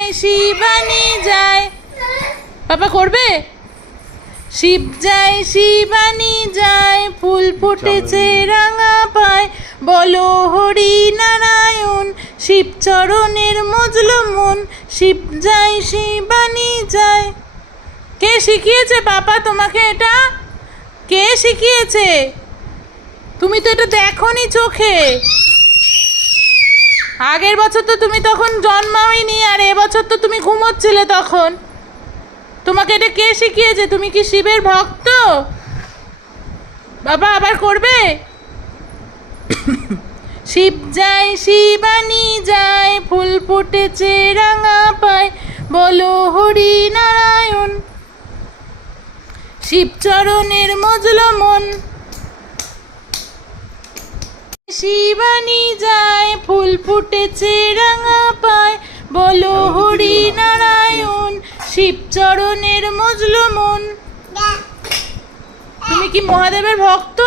শিবানী যায়, পাপা করবে? শিব যায় শিবানী যায়, ফুল ফুটেছে রাঙা পায়, বলো হরি নারায়ণ, শিব চরণের মজলো মন, শিব যায় শিবানী যায়। কে শিখিয়েছে পাপা তোমাকে এটা? কে শিখিয়েছে? তুমি তো এটা দেখোনি চোখে। আগের বছর তো তুমি তখন জন্মাওইনি, আর এবছর তো তুমি ঘুমোচ্ছিলে তখন। তোমাকে এটা কে শিখিয়েছে? তুমি কি শিবের ভক্ত? বাবা আবার করবে? শিব যায় শিবানী যায়, ফুল ফুটেছে রাঙা পায়, বলো হরি নারায়ণ, শিব চরণের মজলো মন, শিবানী যায়, ফুল ফুটেছে রাঙা পায়, বলো হরি নারায়ণ, শিব চরণের মজলো মন। তুমি কি মহাদেবের ভক্ত?